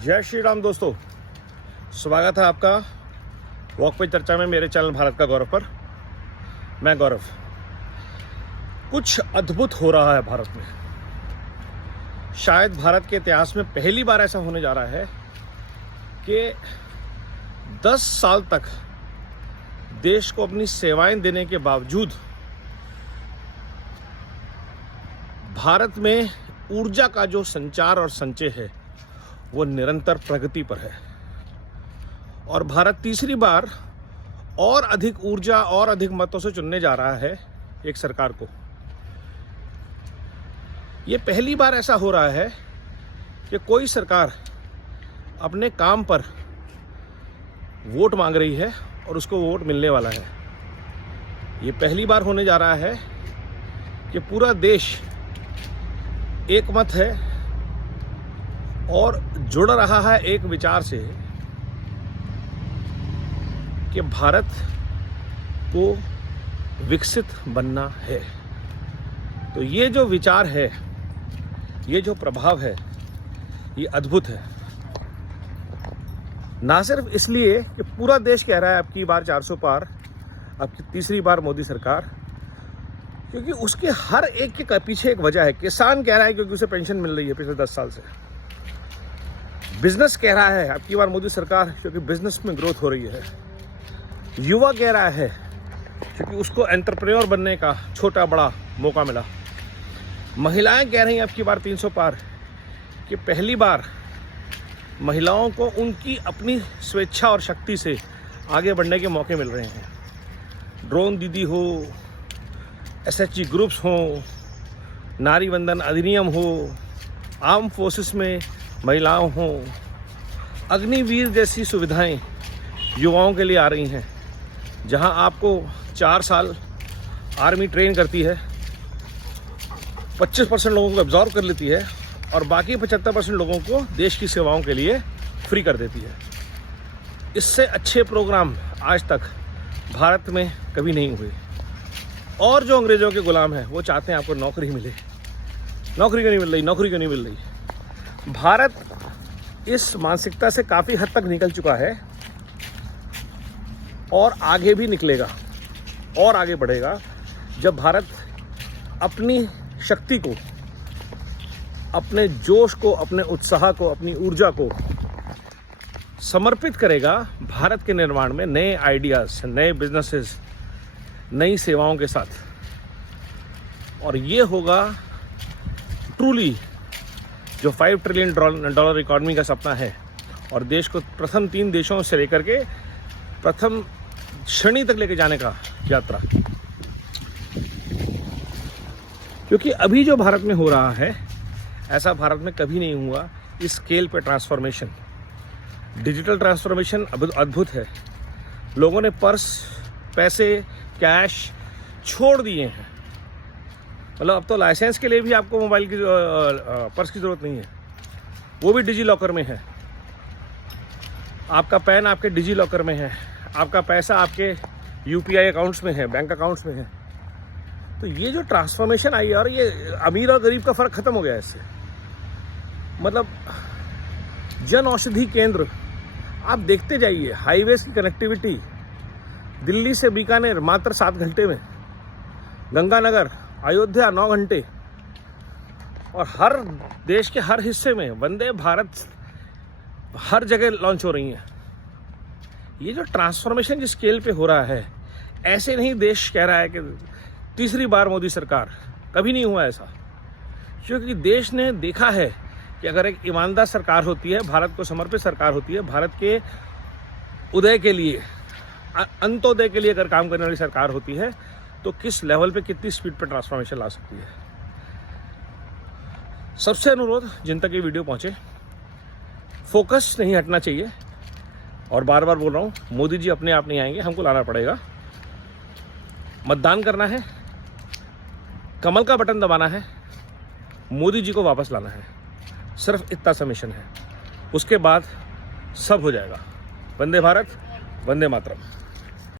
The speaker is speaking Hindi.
जय श्री राम दोस्तों, स्वागत है आपका वॉक पे चर्चा में मेरे चैनल भारत का गौरव पर। मैं गौरव। कुछ अद्भुत हो रहा है भारत में। शायद भारत के इतिहास में पहली बार ऐसा होने जा रहा है कि 10 साल तक देश को अपनी सेवाएं देने के बावजूद भारत में ऊर्जा का जो संचार और संचय है वो निरंतर प्रगति पर है और भारत तीसरी बार और अधिक ऊर्जा और अधिक मतों से चुनने जा रहा है एक सरकार को। ये पहली बार ऐसा हो रहा है कि कोई सरकार अपने काम पर वोट मांग रही है और उसको वोट मिलने वाला है। ये पहली बार होने जा रहा है कि पूरा देश एक मत है और जुड़ रहा है एक विचार से कि भारत को विकसित बनना है। तो ये जो विचार है, ये जो प्रभाव है, ये अद्भुत है। ना सिर्फ इसलिए कि पूरा देश कह रहा है अब की बार 400 पार, अब की तीसरी बार मोदी सरकार, क्योंकि उसके हर एक के पीछे एक वजह है। किसान कह रहा है क्योंकि उसे पेंशन मिल रही है पिछले 10 साल से। बिजनेस कह रहा है अब की बार मोदी सरकार क्योंकि बिजनेस में ग्रोथ हो रही है। युवा कह रहा है क्योंकि उसको एंटरप्रेन्योर बनने का छोटा बड़ा मौका मिला। महिलाएं कह रही हैं अब की बार 300 पार कि पहली बार महिलाओं को उनकी अपनी स्वेच्छा और शक्ति से आगे बढ़ने के मौके मिल रहे हैं। ड्रोन दीदी हो, SHG ग्रुप्स हो, नारी वंदन अधिनियम हो, आर्म फोर्सेस में महिलाओं हो, अग्निवीर जैसी सुविधाएं युवाओं के लिए आ रही हैं, जहां आपको 4 साल आर्मी ट्रेन करती है, 25% लोगों को एब्जॉर्ब कर लेती है और बाकी 75% लोगों को देश की सेवाओं के लिए फ्री कर देती है। इससे अच्छे प्रोग्राम आज तक भारत में कभी नहीं हुए। और जो अंग्रेजों के गुलाम हैं वो चाहते हैं आपको नौकरी मिले। नौकरी क्यों नहीं मिल रही, नौकरी क्यों नहीं मिल रही? भारत इस मानसिकता से काफ़ी हद तक निकल चुका है और आगे भी निकलेगा और आगे बढ़ेगा जब भारत अपनी शक्ति को, अपने जोश को, अपने उत्साह को, अपनी ऊर्जा को समर्पित करेगा भारत के निर्माण में, नए आइडियाज़, नए बिजनेसेस, नई सेवाओं के साथ। और ये होगा ट्रूली जो $5 ट्रिलियन इकॉनमी का सपना है और देश को प्रथम 3 देशों से लेकर के प्रथम श्रेणी तक लेके जाने का यात्रा। क्योंकि अभी जो भारत में हो रहा है ऐसा भारत में कभी नहीं हुआ। इस स्केल पे ट्रांसफॉर्मेशन, डिजिटल ट्रांसफॉर्मेशन अद्भुत है। लोगों ने पर्स, पैसे, कैश छोड़ दिए हैं। मतलब अब तो लाइसेंस के लिए भी आपको मोबाइल की पर्स की ज़रूरत नहीं है, वो भी डिजी लॉकर में है। आपका पैन आपके डिजी लॉकर में है, आपका पैसा आपके UPI अकाउंट्स में है, बैंक अकाउंट्स में है। तो ये जो ट्रांसफॉर्मेशन आई है और ये अमीर और गरीब का फ़र्क ख़त्म हो गया है इससे। मतलब जन औषधि केंद्र आप देखते जाइए, हाईवेज की कनेक्टिविटी, दिल्ली से बीकानेर मात्र 7 घंटे में, गंगानगर, अयोध्या 9 घंटे, और हर देश के हर हिस्से में वंदे भारत हर जगह लॉन्च हो रही हैं। ये जो ट्रांसफॉर्मेशन जिस स्केल पे हो रहा है, ऐसे नहीं देश कह रहा है कि तीसरी बार मोदी सरकार, कभी नहीं हुआ ऐसा। क्योंकि देश ने देखा है कि अगर एक ईमानदार सरकार होती है, भारत को समर्पित सरकार होती है, भारत के उदय के लिए, अंत्योदय के लिए अगर काम करने वाली सरकार होती है, तो किस लेवल पे, कितनी स्पीड पे ट्रांसफॉर्मेशन ला सकती है। सबसे अनुरोध, जिन तक ये वीडियो पहुंचे, फोकस नहीं हटना चाहिए। और बार बार बोल रहा हूँ, मोदी जी अपने आप नहीं आएंगे, हमको लाना पड़ेगा। मतदान करना है, कमल का बटन दबाना है, मोदी जी को वापस लाना है। सिर्फ इतना सा मिशन है, उसके बाद सब हो जाएगा। वंदे भारत, वंदे मातरम।